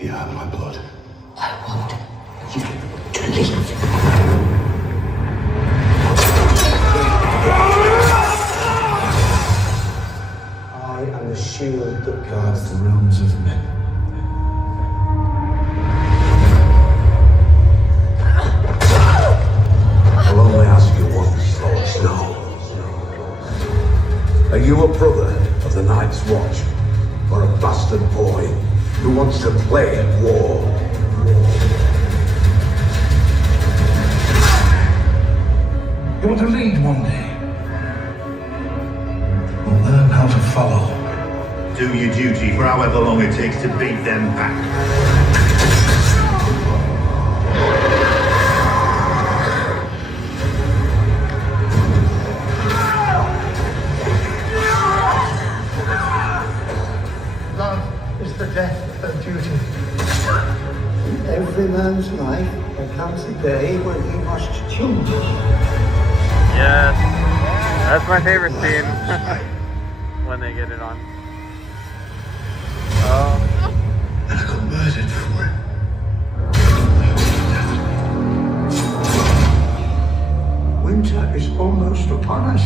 You have my blood. I want you to leave. I am the shield that guards the realms of men. I'll only ask you once, Lord Snow. Are you a brother of the Night's Watch? Or a bastard boy who wants to play at war? You want to lead one day? We'll learn how to follow. Do your duty for however long it takes to beat them back. Love is the death of duty. In every man's life, there comes a day when he must choose. Yes, that's my favorite scene when they get it on. Oh. And I got murdered for it. Winter is almost upon us.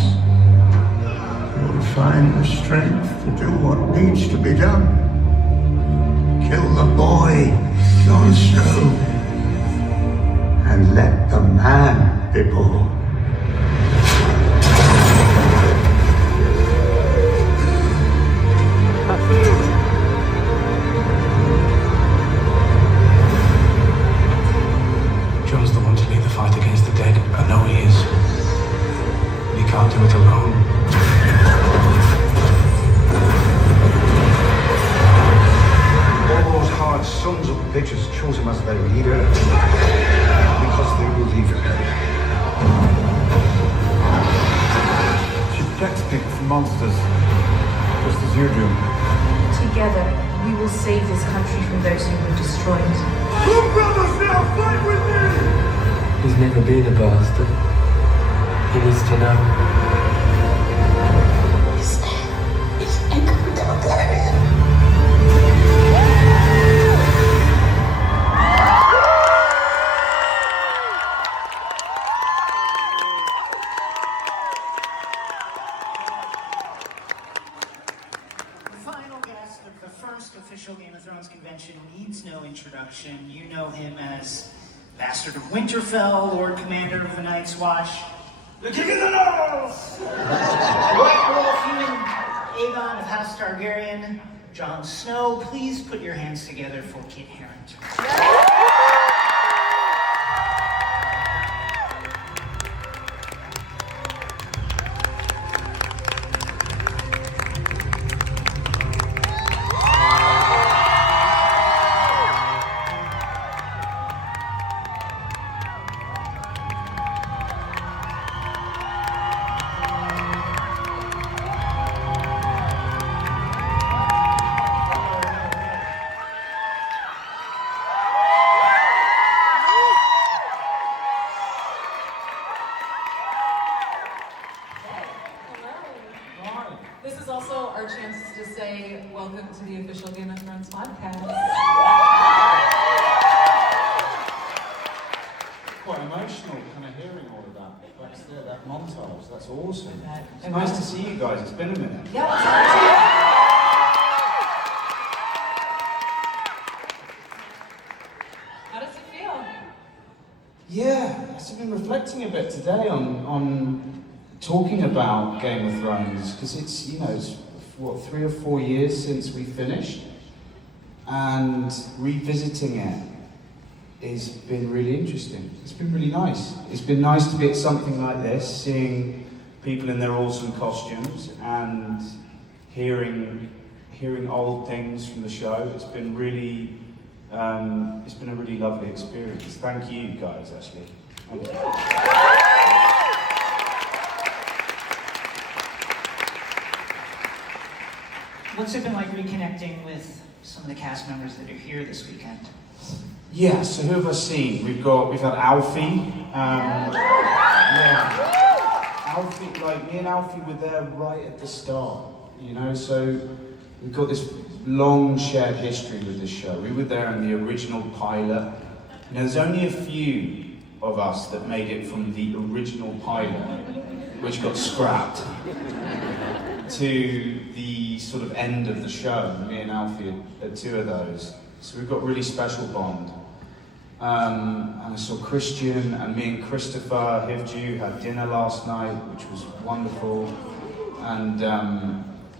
You'll find the strength to do what needs to be done. Kill the boy, Jon Snow, and let the man be born. Jon's the one to lead the fight against the dead. I know he is. But he can't do it alone. All those hard sons of bitches chose him as their leader because they believe in him. She protects people from monsters, just as you do. Together, we will save this country from those who would destroy it. Two brothers now, fight with me! He's never been a bastard. He needs to know. His name is Edward Targaryen. The final guest of the first official Game of Thrones convention needs no introduction. You know him as Bastard of Winterfell, Lord Commander of the Night's Watch, the King of the North! White Wolf, human Aegon of House Targaryen, Jon Snow. Please put your hands together for Kit Harington. This is also our chance to say welcome to the official Game of Thrones podcast. Quite emotional, kind of hearing all of that. That's there, that montage. That's awesome. It's nice to see you guys. It's been a minute. Yeah, how does it feel? Yeah, I've been reflecting a bit today on talking about Game of Thrones, because it's, you know, it's, what, 3 or 4 years since we finished, and revisiting it has been really interesting. It's been really nice. It's been nice to be at something like this, seeing people in their awesome costumes and hearing old things from the show. It's been really, it's been a really lovely experience. Thank you guys, actually. Thank you. What's it been like reconnecting with some of the cast members that are here this weekend? Yeah, so who have I seen? We've had Alfie. Yeah. Alfie, like me and Alfie were there right at the start, you know, so we've got this long shared history with this show. We were there in the original pilot. You know, there's only a few of us that made it from the original pilot, which got scrapped, to the sort of end of the show. Me and Alfie had two of those. So we've got a really special bond. And I saw Christian, and me and Christopher Hivju had dinner last night, which was wonderful. And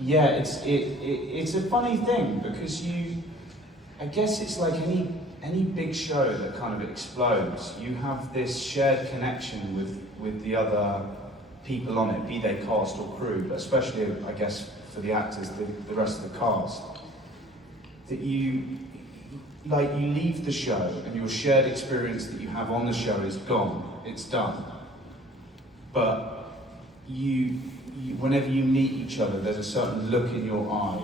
yeah, it's a funny thing, because I guess it's like any big show that kind of explodes, you have this shared connection with the other people on it, be they cast or crew, but especially, I guess, for the actors, the rest of the cast, that you leave the show and your shared experience that you have on the show is gone, it's done. But whenever you meet each other, there's a certain look in your eye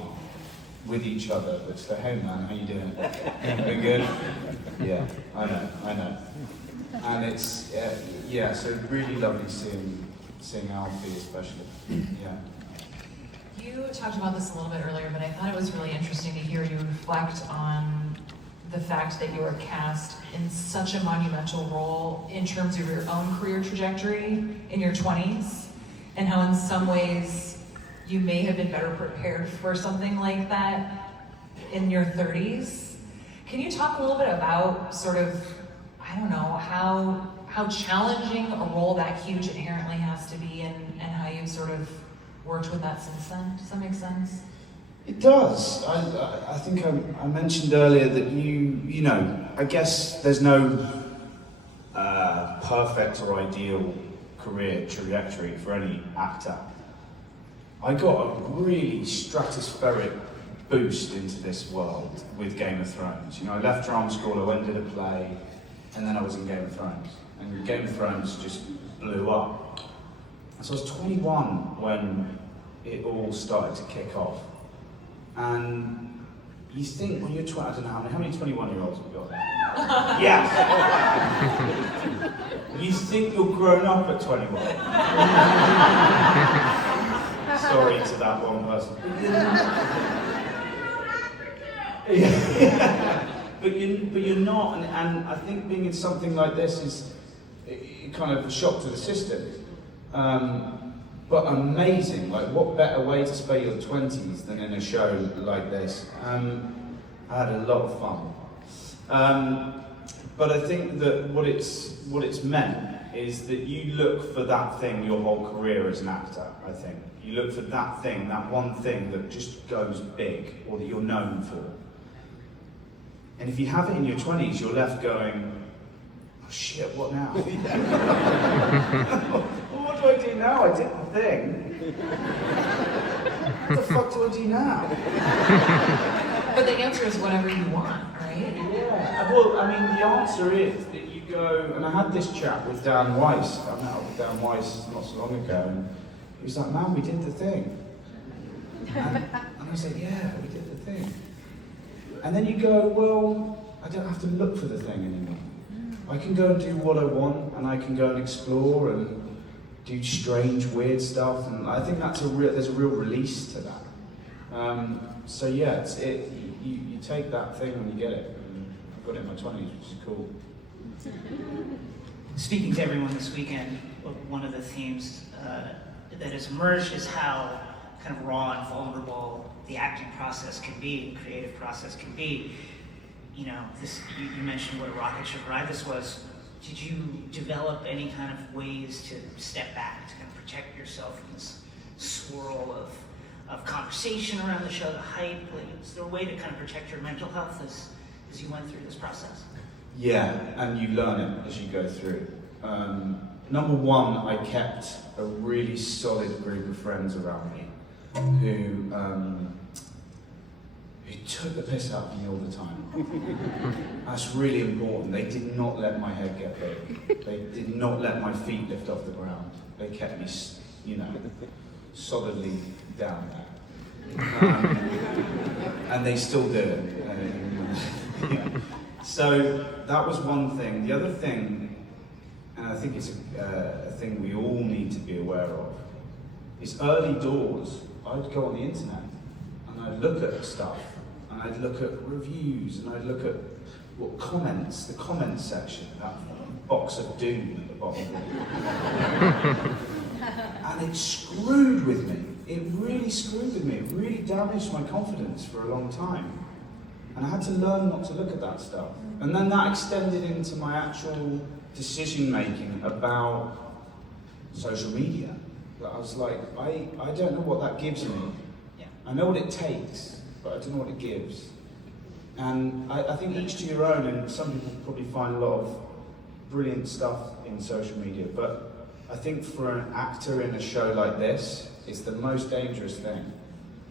with each other that's like, hey man, how you doing? We good? Yeah, I know. And it's, yeah, so really lovely seeing Alfie especially, yeah. You talked about this a little bit earlier, but I thought it was really interesting to hear you reflect on the fact that you were cast in such a monumental role in terms of your own career trajectory in your 20s, and how in some ways you may have been better prepared for something like that in your 30s. Can you talk a little bit about sort of, I don't know, how challenging a role that huge inherently has to be, and how you've sort of worked with that since then? Does that make sense? It does. I think I mentioned earlier that you know, I guess there's no perfect or ideal career trajectory for any actor. I got a really stratospheric boost into this world with Game of Thrones. You know, I left drama school, I went and did a play, and then I was in Game of Thrones. And Game of Thrones just blew up. So I was 21 when it all started to kick off. And you think when you're 20, I don't know how many 21-year-olds we got there? Yeah. You think you're grown up at 21. Sorry to that one person. But you're not, and I think being in something like this is kind of a shock to the system. But amazing, like what better way to spend your 20s than in a show like this. I had a lot of fun. But I think that what it's meant is that you look for that thing your whole career as an actor, I think. You look for that thing, that one thing that just goes big, or that you're known for. And if you have it in your 20s, you're left going, oh shit, what now? What do I do now? I did the thing. What the fuck do I do now? But the answer is whatever you want, right? Yeah. Well, I mean, the answer is that you go, and I had this chat with Dan Weiss. I met up with Dan Weiss not so long ago, and he was like, man, we did the thing. And I was like, yeah, we did the thing. And then you go, well, I don't have to look for the thing anymore. I can go and do what I want, and I can go and explore and do strange, weird stuff, and I think there's a real release to that. So yeah, you take that thing when you get it, and I got it in my 20s, which is cool. Speaking to everyone this weekend, one of the themes that has emerged is how kind of raw and vulnerable the acting process can be, the creative process can be. You know, you mentioned what a rocket ship ride this was. Did you develop any kind of ways to step back, to kind of protect yourself from this swirl of conversation around the show, the hype? Like, is there a way to kind of protect your mental health as you went through this process? Yeah, and you learn it as you go through. Number one, I kept a really solid group of friends around me who took the piss out of me all the time. That's really important. They did not let my head get big. They did not let my feet lift off the ground. They kept me, solidly down there. And they still do it. Yeah. So that was one thing. The other thing, and I think it's a thing we all need to be aware of, is early doors, I'd go on the internet and I'd look at stuff, and I'd look at reviews, and I'd look at what comments, the comments section, that box of doom at the bottom. And it screwed with me. It really screwed with me. It really damaged my confidence for a long time. And I had to learn not to look at that stuff. And then that extended into my actual decision making about social media. That I was like, I don't know what that gives me. I know what it takes, but I don't know what it gives. And I think each to your own, and some people probably find a lot of brilliant stuff in social media, but I think for an actor in a show like this, it's the most dangerous thing.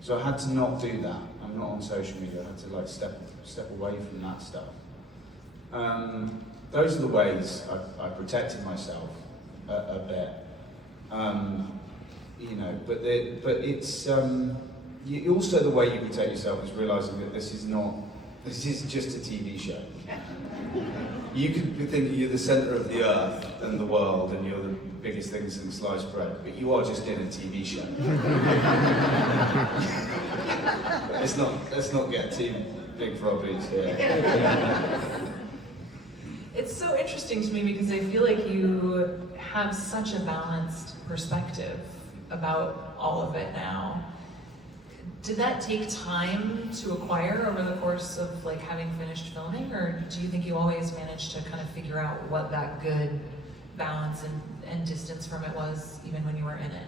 So I had to not do that. I'm not on social media. I had to like step away from that stuff. Those are the ways I protected myself a bit. You know, but it's also the way you protect yourself is realizing that this is just a TV show. You could be thinking you're the center of the earth and the world and you're the biggest thing since sliced bread, but you are just in a TV show. Let's not get too big for our boots here. It's so interesting to me because I feel like you have such a balanced perspective about all of it now. Did that take time to acquire over the course of like having finished filming, or do you think you always managed to kind of figure out what that good balance and distance from it was, even when you were in it?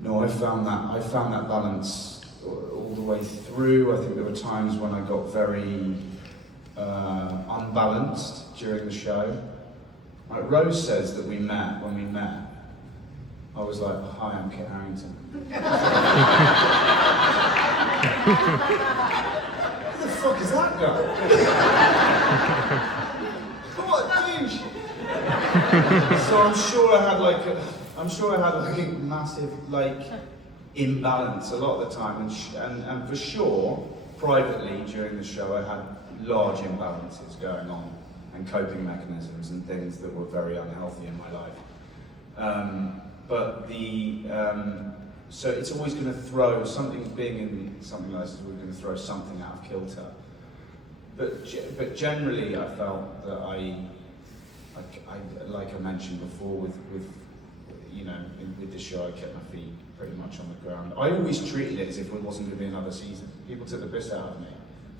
No, I found that balance all the way through. I think there were times when I got very unbalanced during the show. Like Rose says that when we met, I was like, "Hi, I'm Kit Harington." Who the fuck is that guy? What douche? So I'm sure I had like a massive like imbalance a lot of the time, and for sure, privately during the show, I had large imbalances going on and coping mechanisms and things that were very unhealthy in my life. So it's always going to throw something, being in something like this is always going to throw something out of kilter. But generally, I felt that I like I mentioned before, with you know, with the show, I kept my feet pretty much on the ground. I always treated it as if it wasn't going to be another season. People took the piss out of me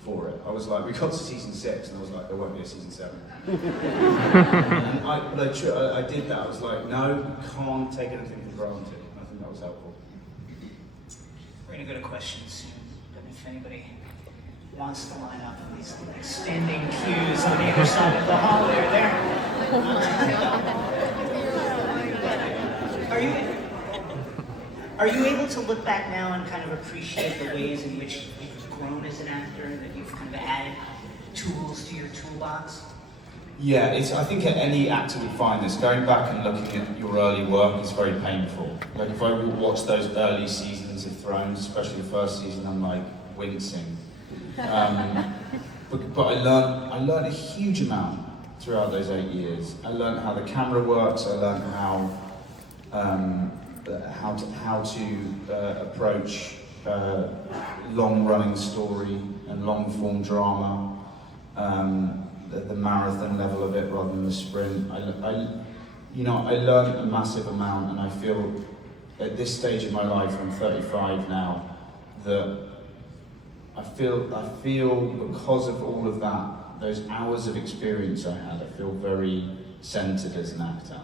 for it. I was like, we got to season 6, and I was like, there won't be a season 7. And I did that. I was like, no, you can't take anything for granted. I think that was helpful. We're going to go to questions soon, but if anybody wants to line up in these standing queues on either side of the hall, they're there. Are you able to look back now and kind of appreciate the ways in which you've grown as an actor, that you've kind of added tools to your toolbox? Yeah, I think any actor would find this. Going back and looking at your early work is very painful. Like if I watch those early seasons of Thrones, especially the first season, I'm like wincing. But I learned a huge amount throughout those 8 years. I learned how the camera works. I learned how to approach long-running story and long-form drama. The marathon level of it rather than the sprint. I learned a massive amount, and I feel at this stage of my life, I'm 35 now, that I feel because of all of that, those hours of experience I had, I feel very centered as an actor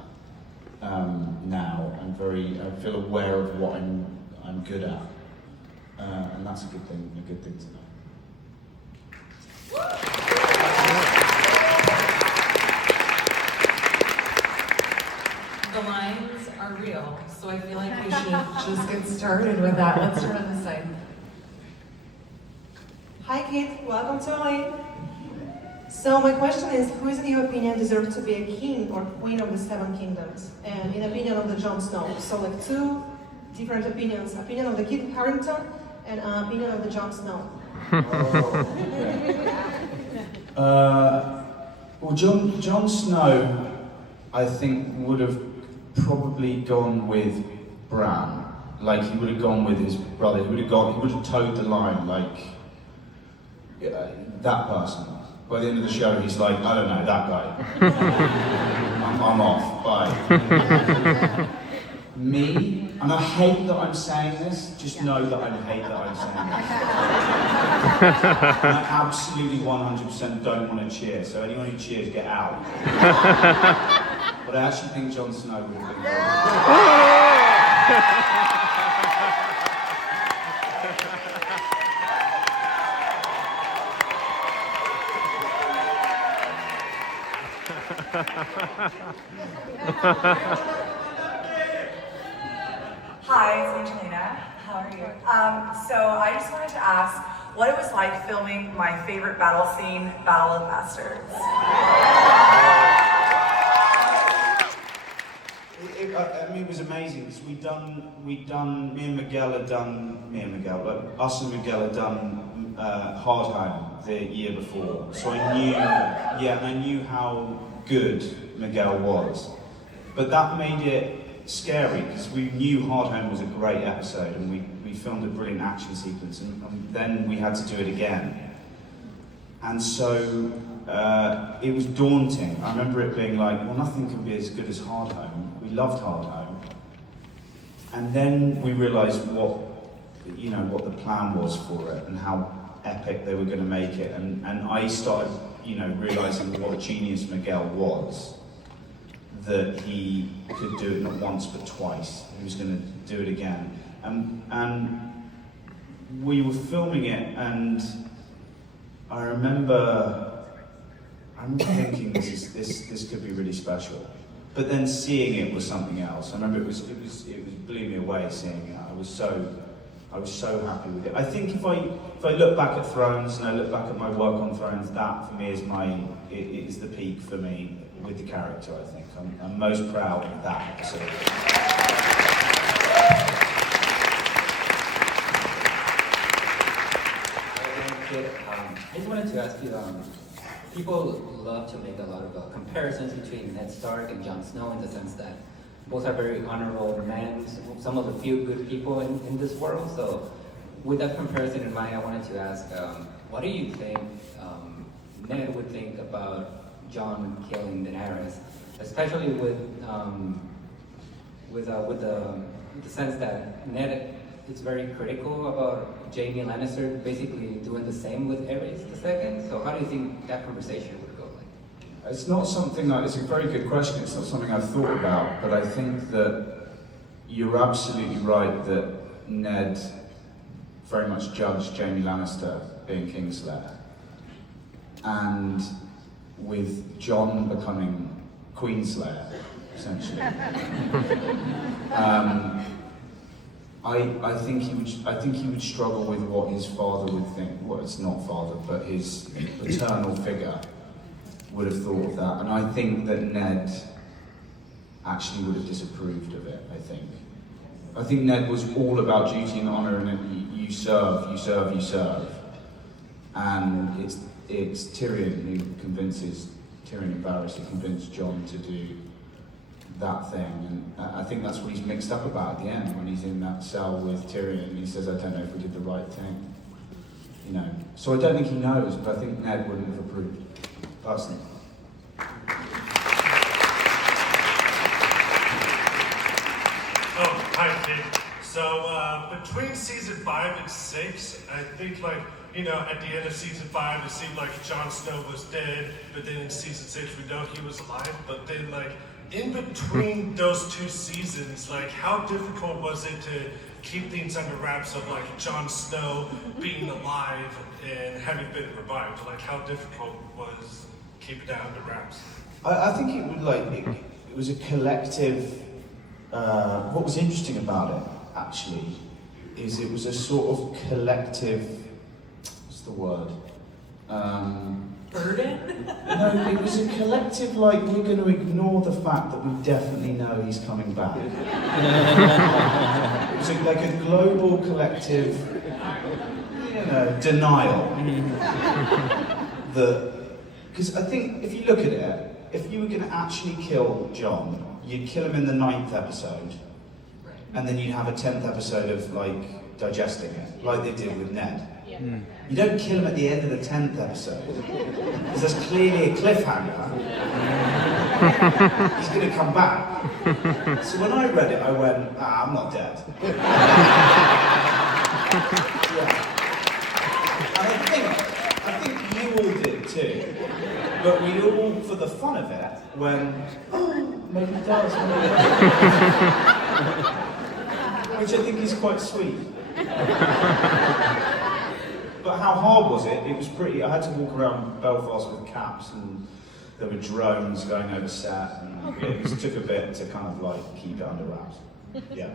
now, and I feel aware of what I'm good at, and that's a good thing to know. The lines are real, so I feel like we should just get started with that. Let's start on this side. Hi Kit, welcome to LA. So my question is, who is in your opinion deserves to be a king or queen of the 7 kingdoms? And in opinion of the Jon Snow. So like 2 different opinions. Opinion of the Kit Harington and opinion of the Jon Snow. Well, Jon Snow, I think, would have probably gone with Bran, Like, he would have gone with his brother, he would have towed the line, like, that person. By the end of the show, he's like, I don't know, that guy. I'm off, bye. Me, and I hate that I'm saying this, just know that I hate that I'm saying this. And I absolutely 100% don't want to cheer, so anyone who cheers, get out. But I actually think Jon Snow would have been great. Hi, it's Angelina. How are you? So I just wanted to ask what it was like filming my favorite battle scene, Battle of the Bastards. I mean, it was amazing because us and Miguel had done Hard Home the year before, so I knew how good Miguel was, but that made it scary because we knew Hard Home was a great episode and we filmed a brilliant action sequence, and then we had to do it again, and so it was daunting. I remember it being like, well, nothing can be as good as Hard Home. We loved Hard Home, and then we realised what the plan was for it and how epic they were going to make it, and I started realising what a genius Miguel was, that he could do it not once but twice. He was going to do it again, and we were filming it, and I remember thinking this could be really special, but then seeing it was something else. I remember it blew me away seeing it. I was so happy with it. I think if I look back at Thrones and I look back at my work on Thrones, that for me is it is the peak for me with the character. I think I'm most proud of that episode. I just wanted to ask you, people love to make a lot of comparisons between Ned Stark and Jon Snow in the sense that both are very honorable men, some of the few good people in this world. So with that comparison in mind, I wanted to ask, what do you think Ned would think about Jon killing Daenerys, especially with the sense that Ned is very critical about Jaime Lannister basically doing the same with Aerys II. So how do you think that conversation would go? It's not something it's a very good question. It's not something I've thought about, but I think that you're absolutely right that Ned very much judged Jaime Lannister being Kingslayer, and with Jon becoming Queenslayer, essentially. I think he would struggle with what his father would think. Well, it's not father, but his paternal figure would have thought of that, and I think that Ned actually would have disapproved of it. I think Ned was all about duty and honour, and you serve, and it's Tyrion who convinces Tyrion and Varys to convince Jon to do that thing, and I think that's what he's mixed up about at the end when he's in that cell with Tyrion. He says, "I don't know if we did the right thing," So I don't think he knows, but I think Ned wouldn't have approved. Personally. Oh, hi, Kid. So, between season 5 and 6, I think, at the end of season 5, it seemed like Jon Snow was dead, but then in season 6, we know he was alive. But then, in between those two seasons, how difficult was it to keep things under wraps of, Jon Snow being alive and having been revived? How difficult was keeping that under wraps? I think it would it was a collective. What was interesting about it actually is it was a sort of collective. What's the word? Burden? No, it was a collective. We're going to ignore the fact that we definitely know he's coming back. It was like a global collective, denial. Because I think if you look at it, if you were going to actually kill Jon, you'd kill him in the 9th episode, and then you'd have a 10th episode of like digesting it, like they did with Ned. You don't kill him at the end of the 10th episode, because there's clearly a cliffhanger. He's going to come back. So when I read it, I went, I'm not dead. Yeah. And I think you all did too. But we all, for the fun of it, went, maybe he does. Which I think is quite sweet. But how hard was it? It was pretty. I had to walk around Belfast with caps, and there were drones going over set, and it took a bit to kind of like keep it under wraps. Yeah.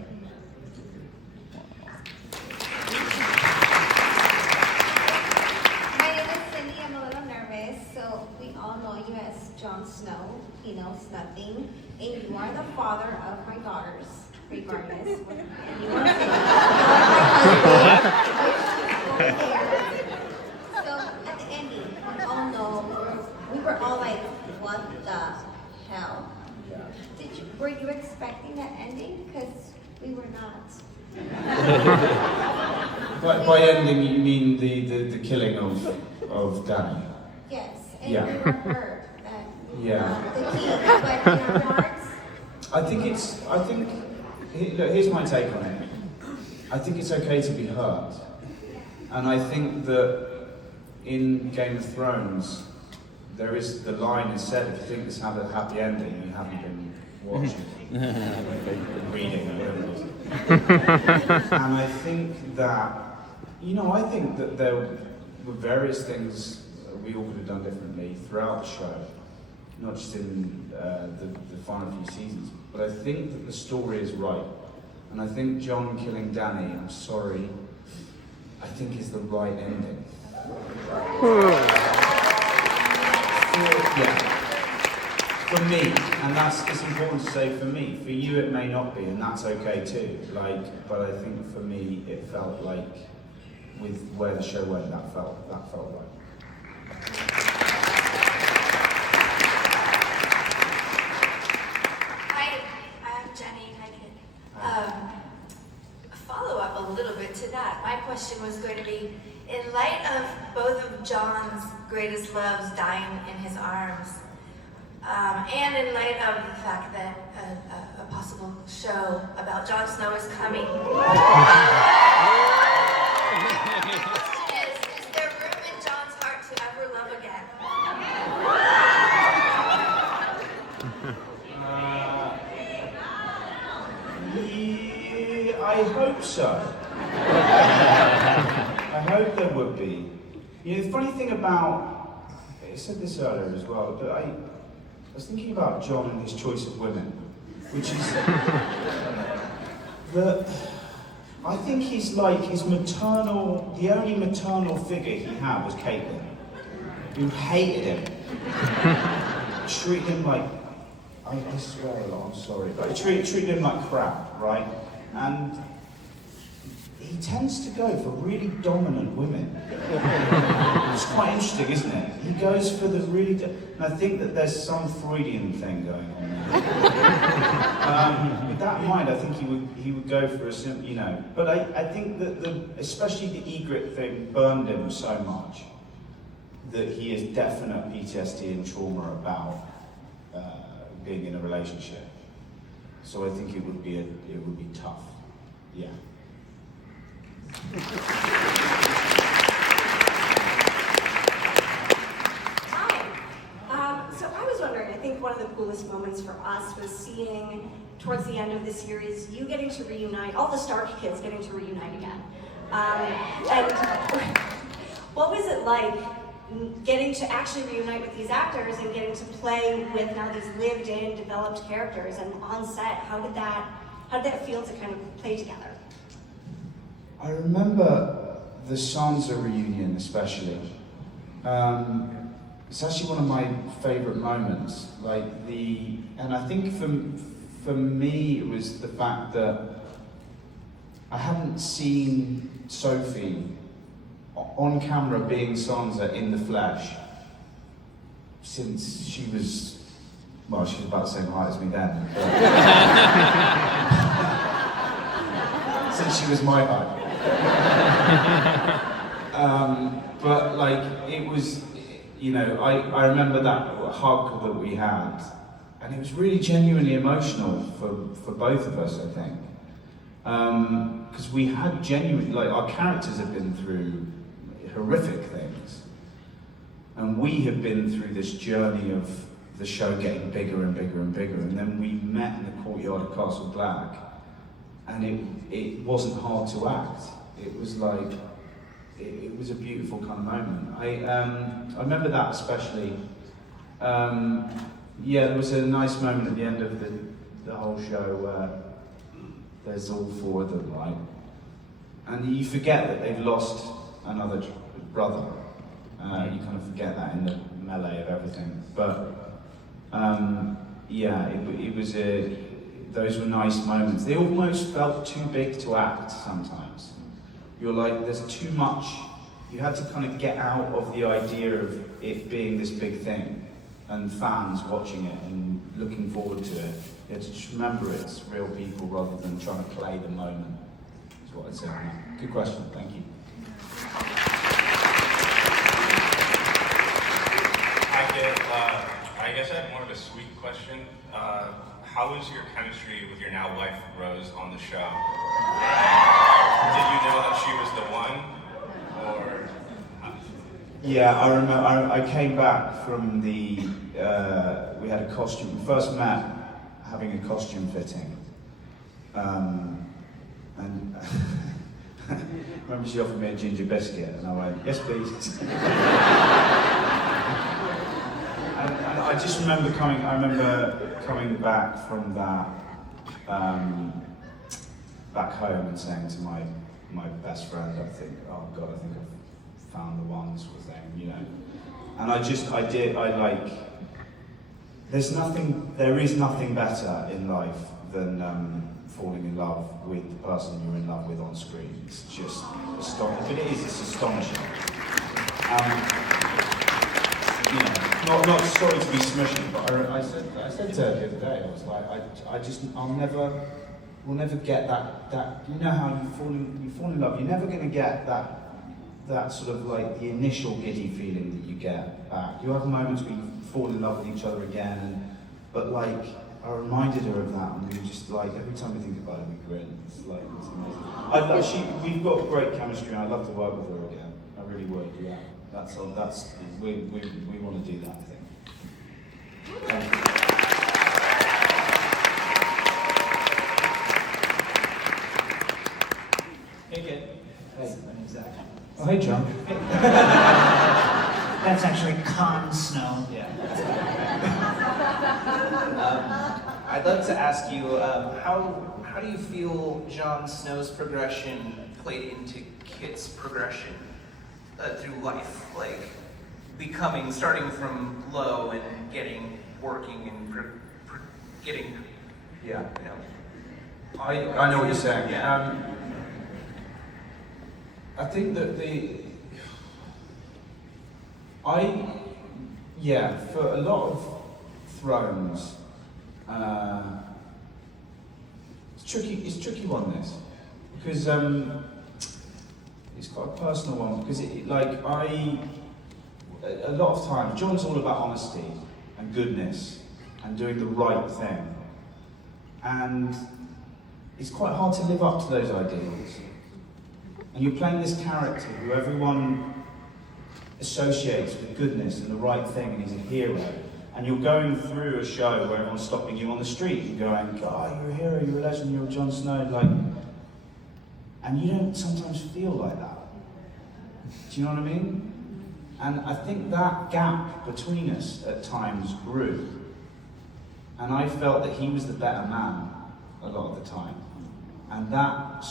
My name is Cindy. I'm a little nervous. So we all know you as Jon Snow. He knows nothing, and you are the father of my daughters, regardless. And you are my So at the ending, we all know we were all like, what the hell? Were you expecting that ending? Because we were not. By ending, you mean the killing of Danny? Yes, and Yeah. we were hurt that Yeah. the king, but in our hearts. Here's my take on it. I think it's okay to be hurt. And I think that in Game of Thrones, there is, the line is said, if you think this had a happy ending, you haven't been watching, reading, or whatever it is. And I think that, I think that there were various things we all could have done differently throughout the show, not just in the final few seasons. But I think that the story is right. And I think Jon killing Danny, I'm sorry, I think is the right ending. Yeah. For me, and it's important to say for me. For you it may not be, and that's okay too. But I think for me it felt like, with where the show went, that felt right. Hi, I'm Jenny. Hi, kid. Follow up a little bit to that. My question was going to be, in light of both of Jon's greatest loves dying in his arms, and in light of the fact that a possible show about Jon Snow is coming, is there room in Jon's heart to ever love again? I hope so. I hope there would be. The funny thing about, I said this earlier as well, but I was thinking about Jon and his choice of women, which is that I think he's like the only maternal figure he had was Caitlin, who hated him, treated him like, I swear a lot, I'm sorry, but treated him like crap, right? And he tends to go for really dominant women. It's quite interesting, isn't it? He goes for the really, and I think that there's some Freudian thing going on there. With that in mind, I think he would go for a simple, But I think that especially the egret thing burned him so much that he has definite PTSD and trauma about being in a relationship. So I think it would be tough. Yeah. Hi. So I was wondering, I think one of the coolest moments for us was seeing towards the end of the series you getting to reunite, all the Stark kids getting to reunite again. And what was it like getting to actually reunite with these actors and getting to play with now these lived-in, developed characters, and on set, how did that feel to kind of play together? I remember the Sansa reunion especially. It's actually one of my favourite moments. And I think for me it was the fact that I hadn't seen Sophie on camera being Sansa in the flesh since she was about the same height as me then. she was my height. But like, it was, you know, I remember that hug that we had, and it was really genuinely emotional for both of us, I think. Because we had genuine, like, our characters have been through horrific things, and we have been through this journey of the show getting bigger and bigger and bigger, and then we met in the courtyard of Castle Black, and it wasn't hard to act. It was like, it was a beautiful kind of moment. I remember that especially. Yeah, there was a nice moment at the end of the whole show where there's all four of them, right? And you forget that they've lost another brother. You kind of forget that in the melee of everything. But yeah, it was those were nice moments. They almost felt too big to act sometimes. You're like, there's too much. You had to kind of get out of the idea of it being this big thing and fans watching it and looking forward to it. You had to just remember it's real people rather than trying to play the moment. That's what I'd say on that. Good question, thank you. I guess I have more of a sweet question. How was your chemistry with your now wife, Rose, on the show? Did you know that she was the one, or? Yeah, I remember. I came back from the. We had a costume. We first met having a costume fitting, and I remember she offered me a ginger biscuit, and I went, "Yes, please." And I just remember coming. I remember coming back from that. Back home and saying to my best friend, I think, oh God, I think I've found the one sort of thing, you know. And there is nothing better in life than falling in love with the person you're in love with on screen. It's just astonishing. But it's astonishing. You know, not sorry to be smushy, but I said to her the other day, I was like, we'll never get that. You know how you fall in love. You're never going to get that sort of like the initial giddy feeling that you get back. You have moments where you fall in love with each other again, but like I reminded her of that, and we just like every time we think about it, we grin. It's like it's amazing. We've got great chemistry, and I'd love to work with her again. I really would. Yeah, we want to do that. I think. Thank you. Hey, kid. Hey, my name's Zach. Oh, hey, John. That's actually Con Snow. Yeah. I'd love to ask you, how do you feel Jon Snow's progression played into Kit's progression through life? Like, starting from low and working and getting, yeah. You know. I know what you're saying. Yeah. I think that for a lot of Thrones, it's tricky one, this, because it's quite a personal one, because a lot of times, Jon's all about honesty and goodness and doing the right thing, and it's quite hard to live up to those ideals. And you're playing this character who everyone associates with goodness and the right thing, and he's a hero. And you're going through a show where everyone's stopping you on the street and going, God, you're a hero, you're a legend, you're Jon Snow, and you don't sometimes feel like that. Do you know what I mean? And I think that gap between us at times grew. And I felt that he was the better man a lot of the time. And that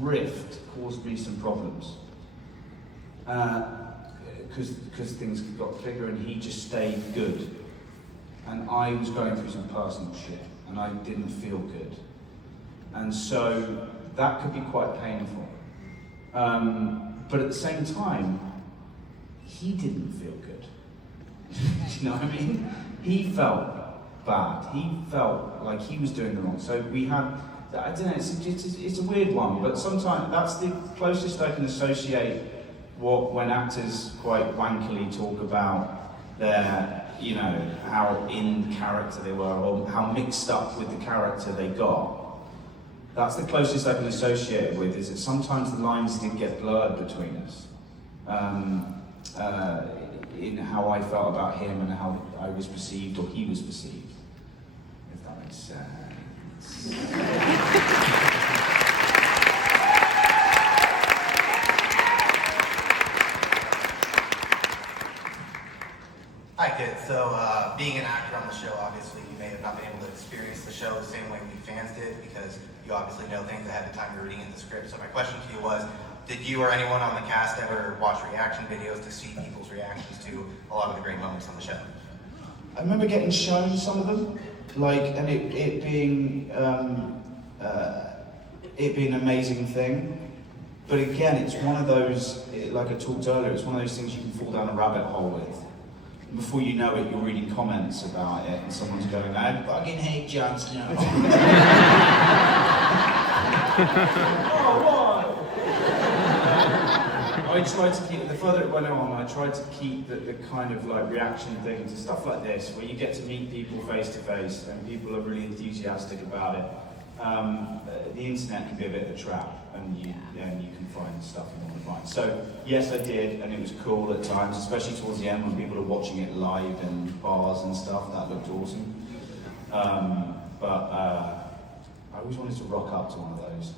rift caused me some problems. Because things got bigger and he just stayed good. And I was going through some personal shit and I didn't feel good. And so that could be quite painful. But at the same time, he didn't feel good. Do you know what I mean? He felt bad. He felt like he was doing the wrong. So we had I don't know, it's a weird one, but sometimes that's the closest I can associate when actors quite wankily talk about their, you know, how in character they were, or how mixed up with the character they got. That's the closest I can associate it with, is that sometimes the lines did get blurred between us. In how I felt about him and how I was perceived or he was perceived, if that makes sense. Hi kids, so being an actor on the show, obviously you may have not been able to experience the show the same way we fans did, because you obviously know things ahead of time you're reading in the script. So my question to you was, did you or anyone on the cast ever watch reaction videos to see people's reactions to a lot of the great moments on the show? I remember getting shown some of them, and it being an amazing thing. But again, it's one of those, like I talked earlier, it's one of those things you can fall down a rabbit hole with. And before you know it, you're reading comments about it, and someone's going, "I fucking hate Jon Snow." Oh, why? I tried to keep, the further it went on, I tried to keep the kind of like reaction thing to stuff like this, where you get to meet people face to face, and people are really enthusiastic about it. The internet can be a bit of a trap, and you can find stuff you want to find. So yes, I did, and it was cool at times, especially towards the end when people are watching it live in bars and stuff. That looked awesome. But I always wanted to rock up to one of those.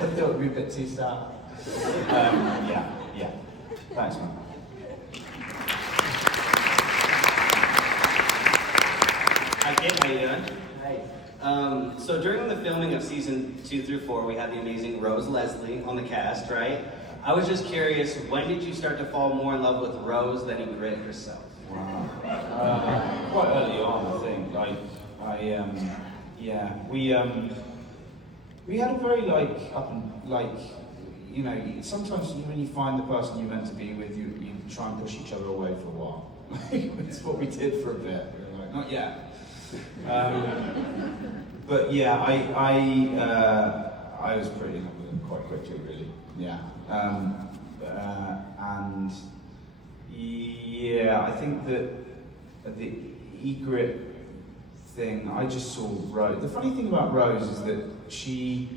I thought it would be a bit too sad. Yeah. Thanks, man. Hi, Kate. How you doing? Hi. So during the filming of season 2 through 4, we had the amazing Rose Leslie on the cast, right? I was just curious, when did you start to fall more in love with Rose than Ygritte herself? Wow. Quite early on, I think. We had a very sometimes when you find the person you're meant to be with, you try and push each other away for a while. It's what we did for a bit. We were like, not yet. But yeah, I was pretty in love with him quite quickly, really. Yeah. And yeah, I think that the Ygritte thing, I just saw Rose. The funny thing about Rose is that she's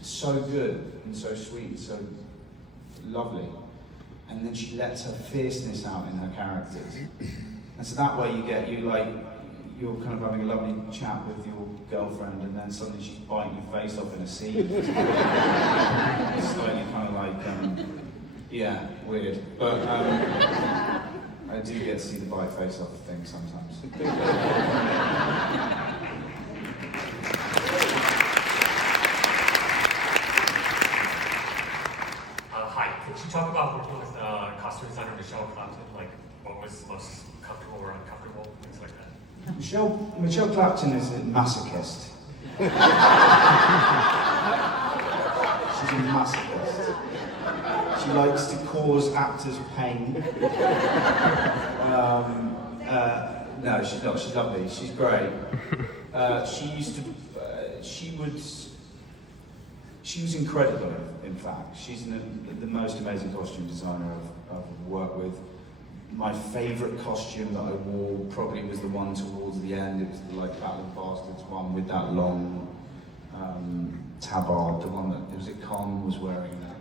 so good and so sweet and so lovely, and then she lets her fierceness out in her characters, and so that way you're kind of having a lovely chat with your girlfriend, and then suddenly she's biting your face off in a scene. It's slightly kind of weird, but I do get to see the bite face off of things sometimes. Hi, could you talk about working with costume designer Michelle Clapton? Like, what was most comfortable or uncomfortable, things like that? Michelle Clapton is a masochist. She's a masochist. She likes to cause actors pain. No, she's not. She's lovely. She's great. She was incredible, in fact. She's the most amazing costume designer I've worked with. My favourite costume that I wore probably was the one towards the end. It was the Battle of Bastards one with that long tabard, the one that Con was wearing that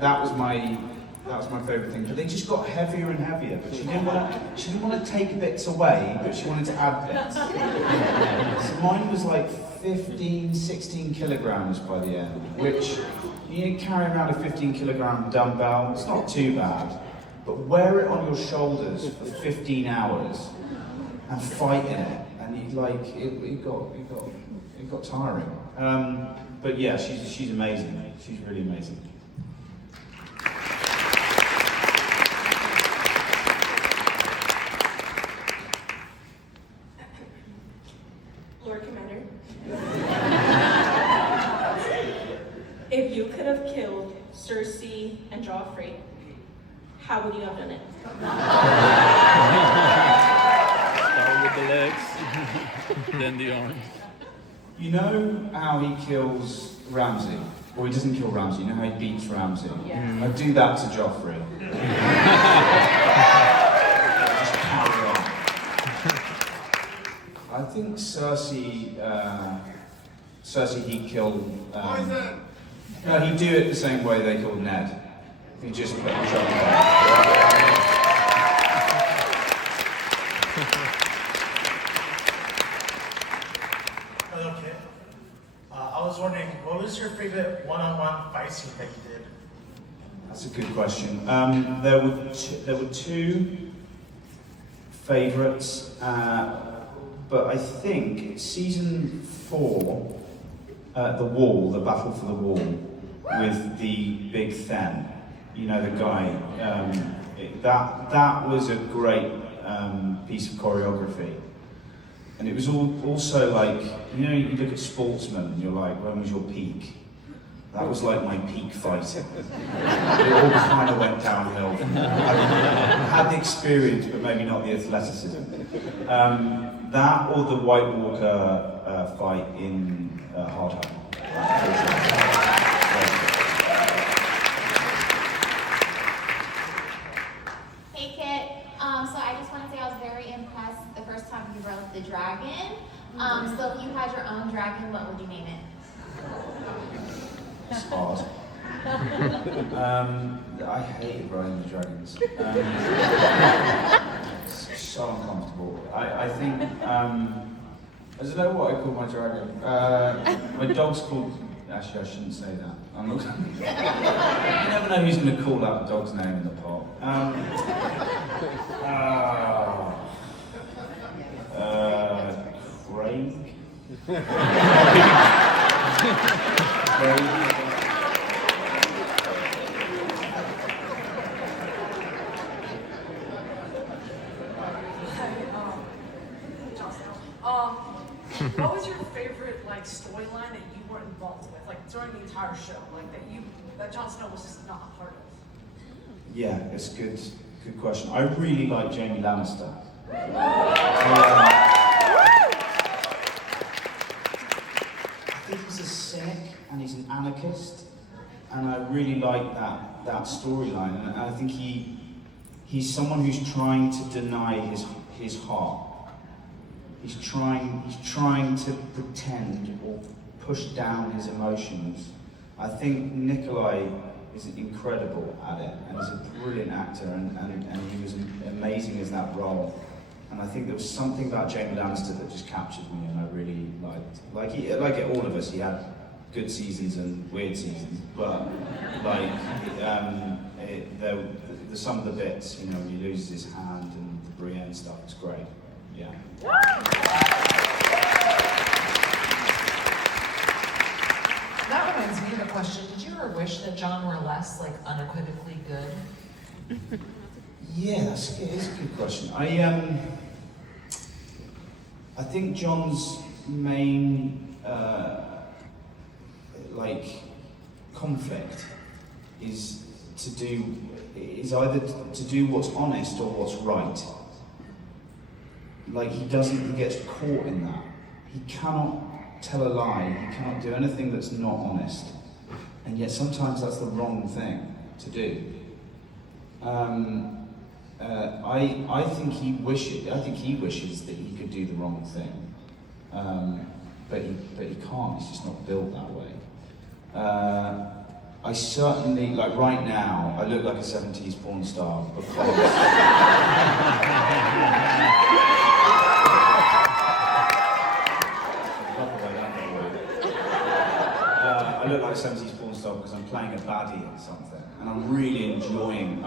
that was my favourite thing. But they just got heavier and heavier. But she didn't want to take bits away, but she wanted to add bits. So mine was like 15, 16 kilograms by the end, which you carry around a 15 kilogram dumbbell. It's not too bad, but wear it on your shoulders for 15 hours and fight in it, and it got tiring. But yeah, she's amazing. She's really amazing. Lord Commander, if you could have killed Cersei, and Joffrey, how would you have done it? Start with the legs, then the arms. You know how he kills Ramsay? Or he doesn't kill Ramsay, you know how he beats Ramsay? Yeah. I'd do that to Joffrey. Just carry on. I think Cersei, he'd kill... no, he'd do it the same way they killed Ned. He'd just put the job Hello, kid. I was wondering, what was your favorite one-on-one fight scene that you did? That's a good question. There were two favourites, but I think season 4, the battle for the wall, with the big Then, you know, the guy. That was a great piece of choreography. And it was also like, you know, you look at sportsmen and you're like, when was your peak? That was like my peak fighting. It all kind of went downhill. I had the experience, but maybe not the athleticism. That or the White Walker fight in Hardhome. Hey Kit, so I just want to say I was very impressed the first time you wrote the dragon. So if you had your own dragon, what would you name it? It's hard. I hate riding the dragons. It's so uncomfortable. I think, I don't know what I call my dragon. My dog's called, actually I shouldn't say that. I'm not gonna, you never know who's going to call out the dog's name in the pot. Craig? What was your favorite storyline that you weren't involved with, during the entire show, that Jon Snow was just not a part of? Yeah, it's a good question. I really like Jaime Lannister. I think he's a cynic and he's an anarchist, and I really like that storyline. And I think he's someone who's trying to deny his heart. He's trying to pretend or push down his emotions. I think Nikolai is incredible at it, and he's a brilliant actor, and he was amazing as that role. And I think there was something about Jaime Lannister that just captured me, and I really liked. Like all of us, he had good seasons and weird seasons, but some of the bits, you know, when he loses his hand and the Brienne stuff, it's great. Yeah. That reminds me of a question. Did you ever wish that Jon were less, unequivocally good? Yeah, it's a good question. I think Jon's main conflict is either to do what's honest or what's right. He gets caught in that. He cannot tell a lie, he cannot do anything that's not honest. And yet sometimes that's the wrong thing to do. I think he wishes that he could do the wrong thing. But he can't, he's just not built that way. I certainly, right now, I look like a 70s porn star because... I look like a 70s porn star because I'm playing a baddie or something, and I'm really enjoying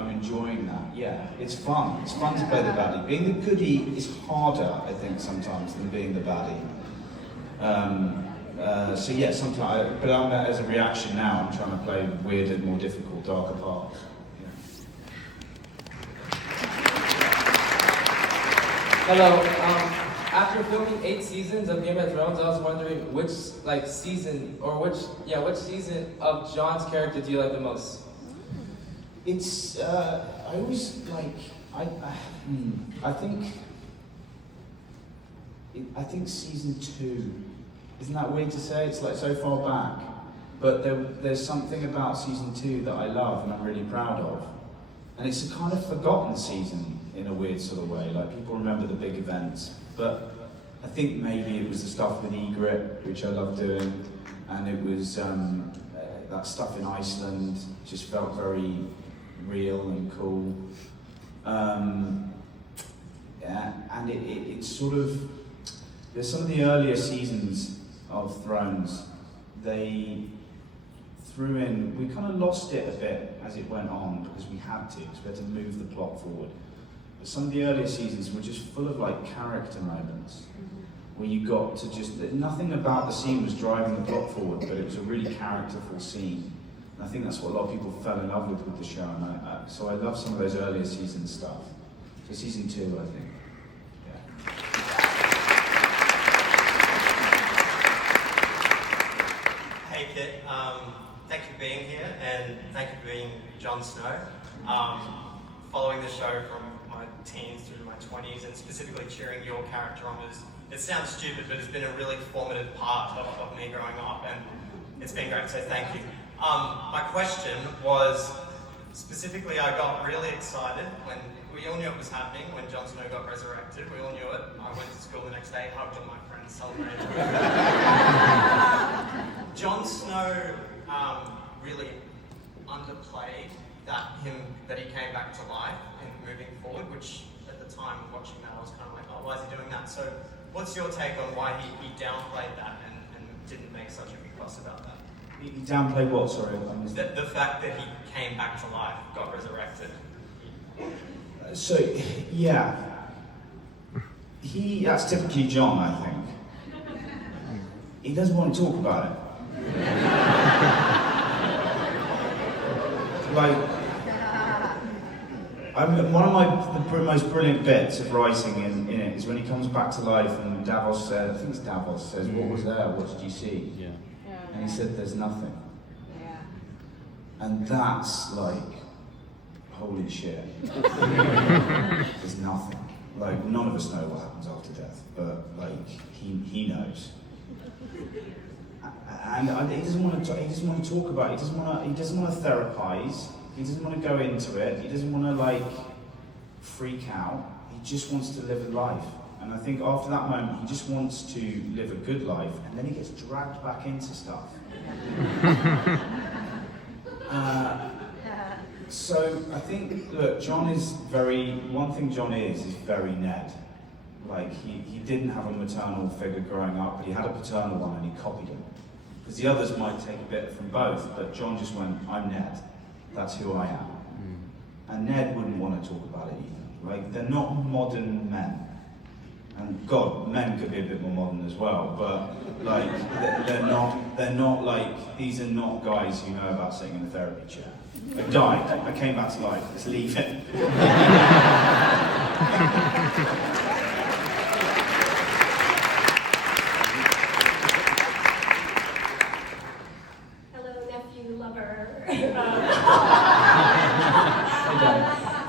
that. Yeah, it's fun. It's fun to play the baddie. Being the goodie is harder, I think, sometimes than being the baddie. So yeah, sometimes, but as a reaction now, I'm trying to play weirder, more difficult, darker parts. Hello. After filming 8 seasons of Game of Thrones, I was wondering which season of Jon's character do you like the most? It's, I always like, I think season 2, isn't that weird to say? It's like so far back, but there's something about season 2 that I love and I'm really proud of. And it's a kind of forgotten season in a weird sort of way, like people remember the big events, but I think maybe it was the stuff with Egret, which I love doing, and it was that stuff in Iceland just felt very real and cool. Yeah, and it's sort of, there's some of the earlier seasons of Thrones, they threw in, we kind of lost it a bit as it went on because we had to move the plot forward. But some of the earlier seasons were just full of like character moments where you got to just, nothing about the scene was driving the plot forward, but it was a really characterful scene. And I think that's what a lot of people fell in love with the show, and so I love some of those earlier season stuff. So season 2, I think. Yeah. Hey Kit, thank you for being here, and thank you for being Jon Snow. Following the show from my teens through my 20s, and specifically cheering your character on is, it sounds stupid, but it's been a really formative part of me growing up, and it's been great, so thank you. My question was, specifically I got really excited when, we all knew it was happening, when Jon Snow got resurrected, we all knew it. I went to school the next day, hugged all my friends, celebrated. Jon Snow really underplayed that he came back to life and moving forward, which at the time watching that I was kind of like, oh, why is he doing that? So what's your take on why he downplayed that and didn't make such a big fuss about that? He downplayed what, sorry? The fact that he came back to life, got resurrected. So, yeah. That's typically Jon, I think. He doesn't want to talk about it. Like, one of the most brilliant bits of writing in it is when he comes back to life and Davos says, I think it's Davos says, what was there, what did you see? Yeah. And he said, there's nothing. And that's like, holy shit. There's nothing. Like, none of us know what happens after death, but like, he knows. And he doesn't want to talk about it. He doesn't want to therapize. He doesn't want to go into it. He doesn't want to like freak out. He just wants to live a life. And I think after that moment, he just wants to live a good life, and then he gets dragged back into stuff. So I think, look, one thing Jon is very Ned. Like, he didn't have a maternal figure growing up, but he had a paternal one and he copied him. Because the others might take a bit from both, but Jon just went, I'm Ned. That's who I am. And Ned wouldn't want to talk about it either. Like, they're not modern men. And God, men could be a bit more modern as well, but like, they're not like, these are not guys who know about sitting in a therapy chair. I died, I came back to life, let's leave it. Hello, nephew lover.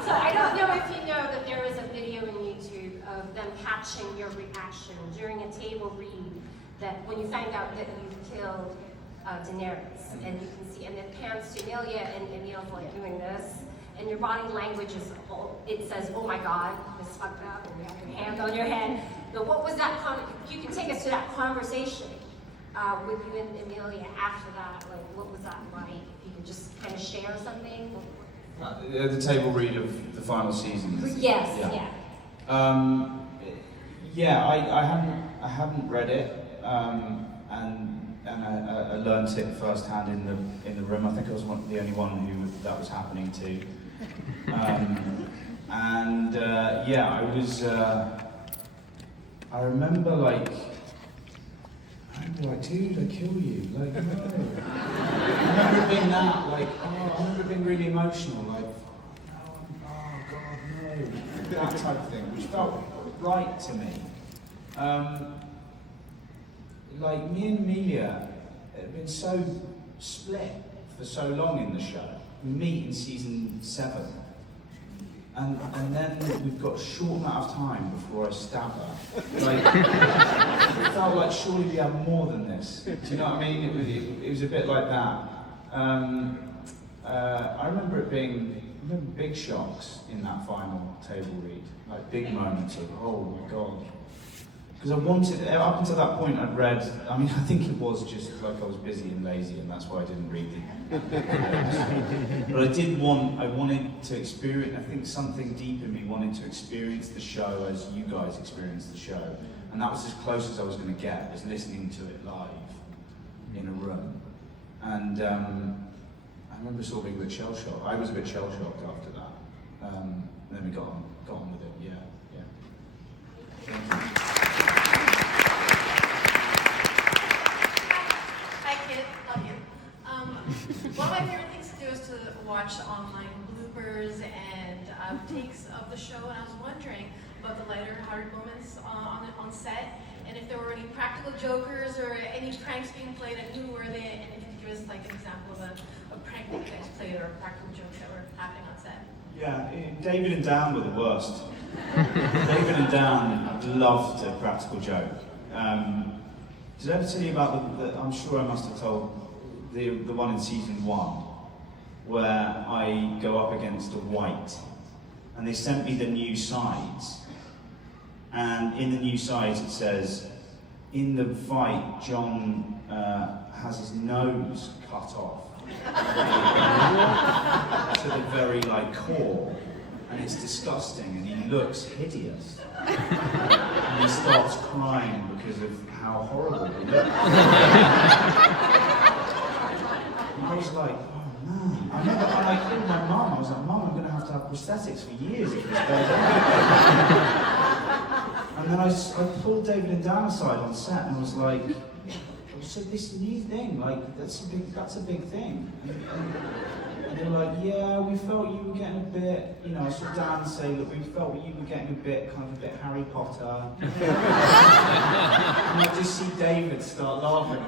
So I don't know if you know that there was a video on YouTube of them catching your reaction during a table read, that when you find out that you killed Daenerys, and you can see, and it pans to Emilia, and Emilia's like doing this, and your body language is, it says, oh my God, this fucked up, and you have your hand on your head. But what was that, you can take us to that conversation with you and Emilia after that, like what was that like? If you could just kind of share something? The table read of the final season. Yes, yeah. I hadn't read it, and I learned it firsthand in the room. I think I was the only one who that was happening to. I remember like, dude, I kill you. Like, no. I remember being that, like, oh, I remember being really emotional, like, oh God, no. That type of thing, which felt right to me. Like, me and Emilia had been so split for so long in the show. we meet in season 7. And then we've got a short amount of time before I stab her. Like, it felt like surely we have more than this. Do you know what I mean? It was a bit like that. I remember big shocks in that final table read. Like big moments of, oh my God. Because I wanted, up until that point I'd read, I mean, I think it was just like I was busy and lazy and that's why I didn't read it. But I wanted to experience, I think something deep in me wanted to experience the show as you guys experienced the show. And that was as close as I was going to get, was listening to it live in a room. And I remember sort of being a bit shell-shocked. I was a bit shell-shocked after that. And then we got on with it, yeah. Thank you. One of my favorite things to do is to watch online bloopers and takes of the show, and I was wondering about the lighter-hearted moments on set, and if there were any practical jokers or any pranks being played, and who were they, and if you could give us like an example of a prank that you guys played or practical jokes that were happening on set. Yeah, David and Dan were the worst. David and Dan loved a practical joke. Did I ever tell you about I'm sure I must have told the one in season 1, where I go up against a white, and they sent me the new sides, and in the new sides it says, in the fight, John has his nose cut off to the very core, and it's disgusting, and he looks hideous, and he starts crying because of how horrible he looks. I was like, oh man. I remember I called my mum. I was like, Mum, I'm going to have prosthetics for years if this goes on. And then I pulled David and Dan aside on set and was like, so this new thing, like that's a big thing. And they were like, yeah, we felt you were getting a bit, I saw Dan say, look, we felt you were getting a bit Harry Potter. And I just see David start laughing.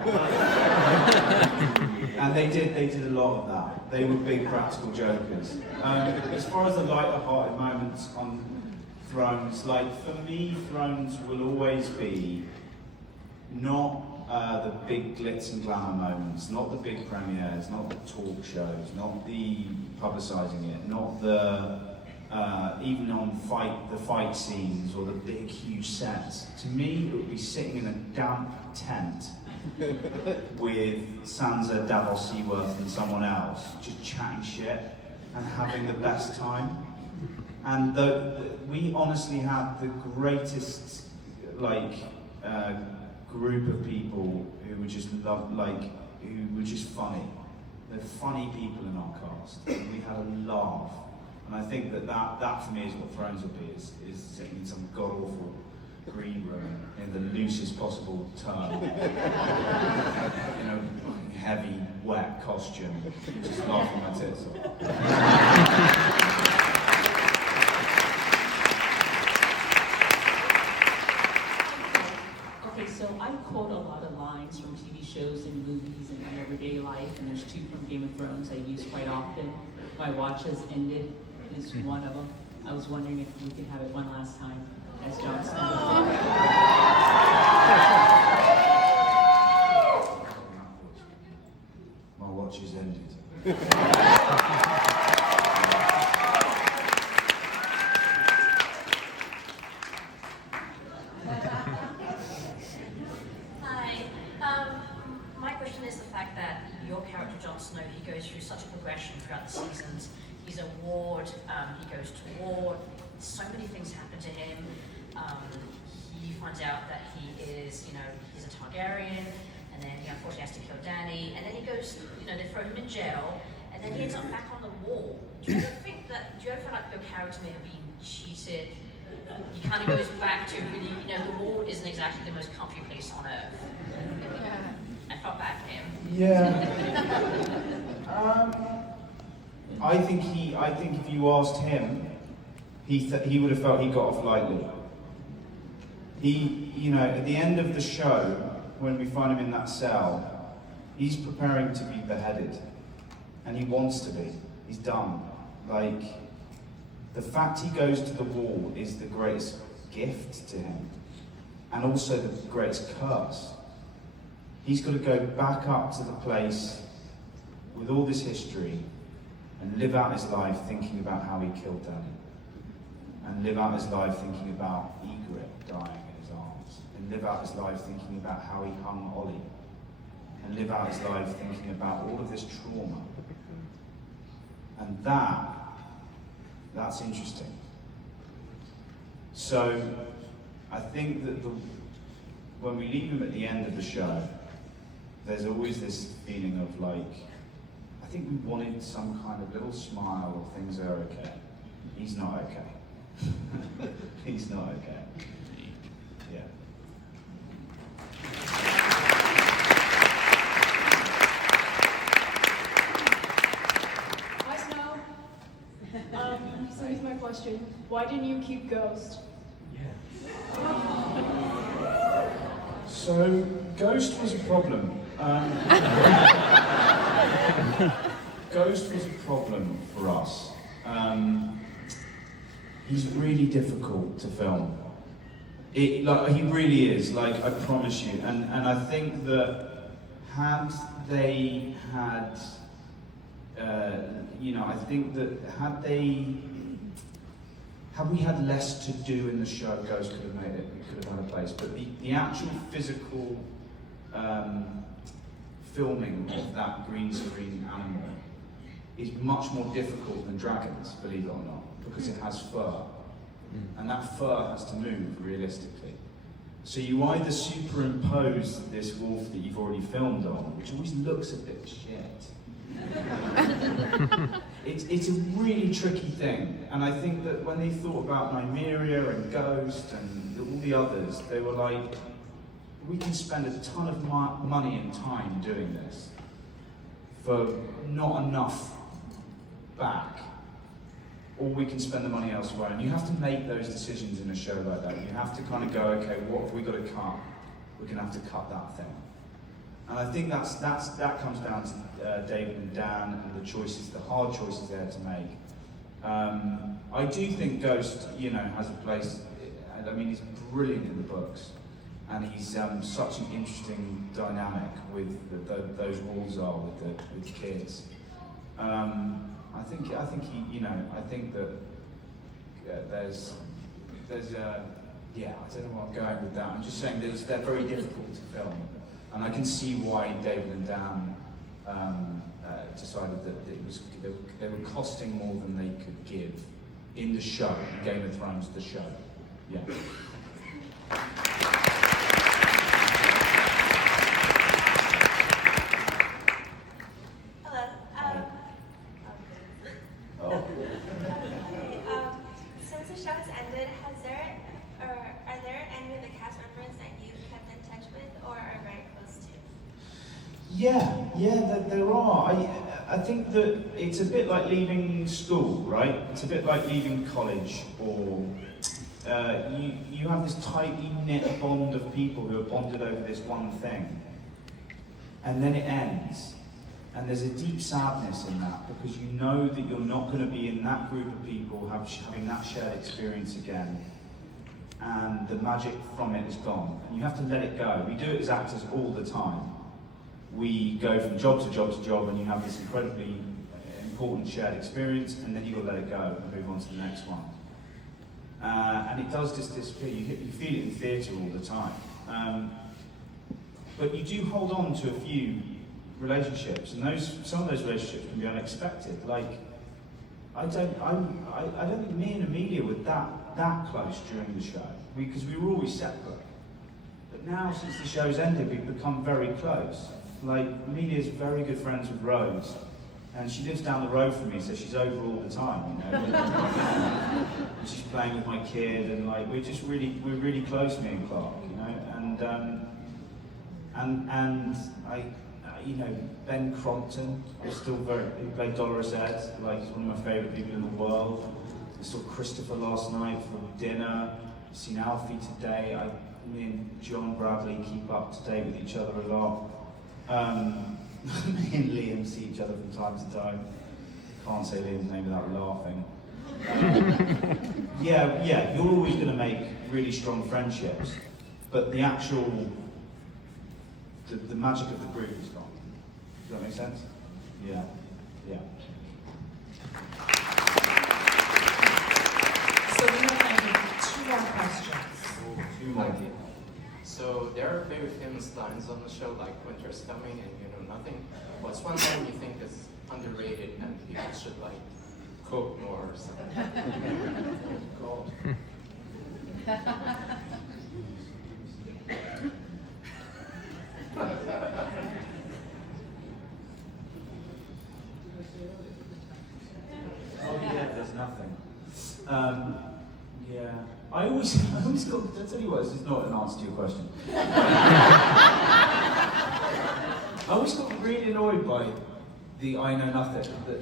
And they did a lot of that. They were big practical jokers. As far as the lighter-hearted moments on Thrones, for me, Thrones will always be not the big glitz and glamour moments, not the big premieres, not the talk shows, not the publicising it, not the even on the fight scenes or the big huge sets. To me, it would be sitting in a damp tent with Sansa, Davos Seaworth and someone else, just chatting shit and having the best time. And we honestly had the greatest group of people who were just who were just funny. They're funny people in our cast. And we had a laugh. And I think that for me is what Thrones will be, is sitting in some god-awful green room in the loosest possible term. Heavy, wet costume, just laughing my tits off. So I quote a lot of lines from TV shows and movies and my everyday life, and there's 2 from Game of Thrones I use quite often. My watch has ended is one of them. I was wondering if we could have it one last time as Jon Snow. My watch has ended. Jon Snow, he goes through such a progression throughout the seasons. He's a ward, he goes to war, so many things happen to him. He finds out that he is, he's a Targaryen, and then he unfortunately has to kill Dany, and then he goes, they throw him in jail, and then he ends up back on the wall. Do you ever feel like your character may have been cheated? He kind of goes back to really, the wall isn't exactly the most comfy place on earth. I felt bad for him. Yeah. I think if you asked him, he would have felt he got off lightly. At the end of the show, when we find him in that cell, he's preparing to be beheaded, and he wants to be. He's done. Like, the fact he goes to the wall is the greatest gift to him, and also the greatest curse. He's got to go back up to the place with all this history and live out his life thinking about how he killed Danny, and live out his life thinking about Egret dying in his arms, and live out his life thinking about how he hung Ollie, and live out his life thinking about all of this trauma. And that's interesting. So I think that when we leave him at the end of the show, there's always this feeling of like, I think we wanted some kind of little smile or things are okay. He's not okay. He's not okay. Yeah. Hi, Snow. So here's my question. Why didn't you keep Ghost? So, Ghost was a problem. Ghost was a problem for us. He's really difficult to film. He really is, like, I promise you. And I think that had they had, I think that had we had less to do in the show, Ghost could have made it, we could have had a place. But the actual physical filming of that green screen animal is much more difficult than dragons, believe it or not, because it has fur. And that fur has to move realistically. So you either superimpose this wolf that you've already filmed on, which always looks a bit shit. It's a really tricky thing, and I think that when they thought about Nymeria and Ghost and all the others, they were like, we can spend a ton of money and time doing this for not enough back, or we can spend the money elsewhere. And you have to make those decisions in a show like that. You have to kind of go, okay, what have we got to cut? We're going to have to cut that thing. And I think that comes down to David and Dan and the choices, the hard choices they had to make. I do think Ghost, has a place. I mean, he's brilliant in the books, and he's such an interesting dynamic with those walls are with the kids. I think he, I think that there's I don't know where I'm going with that. I'm just saying they're very difficult to film. And I can see why David and Dan decided that they were costing more than they could give in the show, Game of Thrones, the show. Yeah. Hello. Since the show has ended, are there any of the cast members that you've kept in touch with or are very close to? Yeah, there are. I think that it's a bit like leaving school, right? It's a bit like leaving college, or you have this tightly knit bond of people who are bonded over this one thing, and then it ends. And there's a deep sadness in that, because you know that you're not going to be in that group of people having that shared experience again, and the magic from it is gone. And you have to let it go. We do it as actors all the time. We go from job to job to job, and you have this incredibly important shared experience, and then you've got to let it go and move on to the next one. And it does just disappear. You feel it in theatre all the time. But you do hold on to a few relationships, and some of those relationships can be unexpected. Like, I don't think me and Amelia were that close during the show, because we were always separate. But now, since the show's ended, we've become very close. Like, Amelia's very good friends with Rose, and she lives down the road from me, so she's over all the time, And she's playing with my kid, and like we're really close, me and Clark, and I Ben Crompton is still he played Dolores Ed, like he's one of my favourite people in the world. I saw Christopher last night for dinner. I've seen Alfie today. Me and John Bradley keep up to date with each other a lot. Me and Liam see each other from time to time. can't say Liam's name without laughing. Yeah, you're always going to make really strong friendships, but the actual, the magic of the group is gone. Does that make sense? Yeah. So we have time for 2 more questions. Two more. Okay. So there are very famous lines on the show, like "Winter's coming" and "You know nothing." What's one line you think is underrated and people should like quote more or something? God. Oh yeah, there's nothing. Yeah, I always got. I'll tell you what, this is not an answer to your question. I always got really annoyed by the "I know nothing," the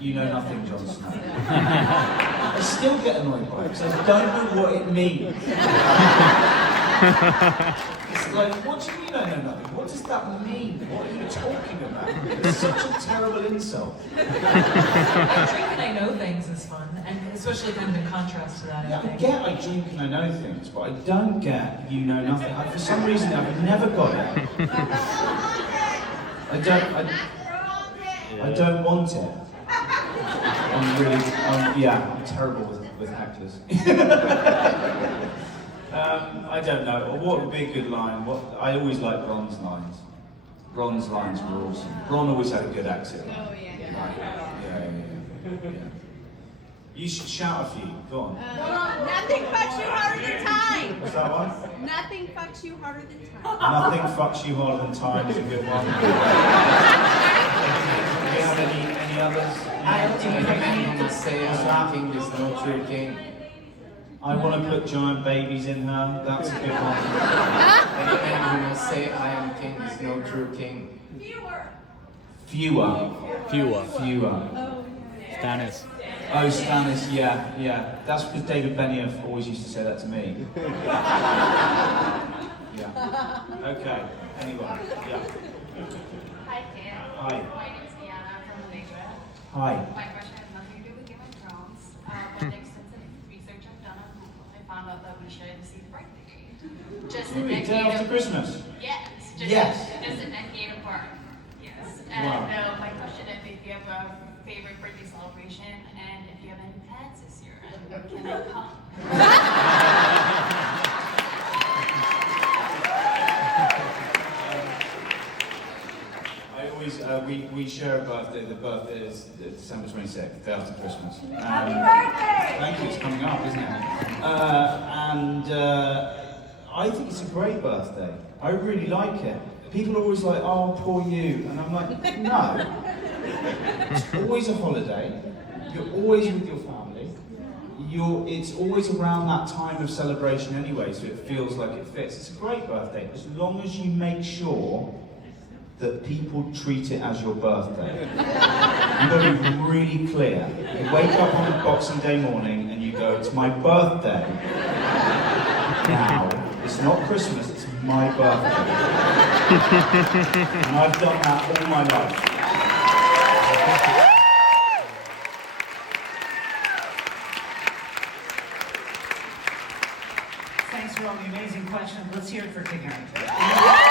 "you know nothing" Jon Snow. I still get annoyed by it because I don't know what it means. It's like, what do you mean I know nothing? What does that mean? What are you talking about? It's such a terrible insult. I drink and I know things is fun, and especially kind of in contrast to that. Yeah, I get I drink and I know things, but I don't get you know nothing. For some reason, I've never got it. I don't want it. I'm terrible with actors. I don't know. What would be a good line? I always like Ron's lines. Ron's lines were awesome. Ron always had a good accent. Oh, yeah. Yeah. You should shout a few. Go on. Nothing fucks you harder than time. What's that one? Nothing fucks you harder than time. Nothing fucks you harder than time is a good one. Do you have any others? I don't think any who say I'm king is no true king. I want to put giant babies in her. That's a good one. Any man who must say I am king is no true king. Fewer. Stannis. Oh, Stannis, yeah. That's because David Benioff always used to say that to me. Yeah. Okay, anyone? Yeah. Hi, Kit. Hi. My name's Deanna from Allegra. Hi. My question has nothing to do with Game of Thrones, but the extensive research I've done on Google, I found out that we should see the birthday. Just a Really? decade Day after Christmas? Yes. Yes. Just a decade apart. Yes. Wow. And my question is if you have a favorite birthday celebration, and if you have any plans this year, and can I come? We share a birthday. The birthday is December 26th, day after Christmas. Happy birthday! Thank you. It's coming up, isn't it? I think it's a great birthday. I really like it. People are always like, "Oh, poor you," and I'm like, no. It's always a holiday. You're always with your family. It's always around that time of celebration anyway, so it feels like it fits. It's a great birthday, as long as you make sure that people treat it as your birthday. You've got to be really clear. You wake up on Boxing Day morning and you go, "It's my birthday." Now, it's not Christmas, it's my birthday. And I've done that all my life. Thanks for all the amazing questions. Let's hear it for King Harington.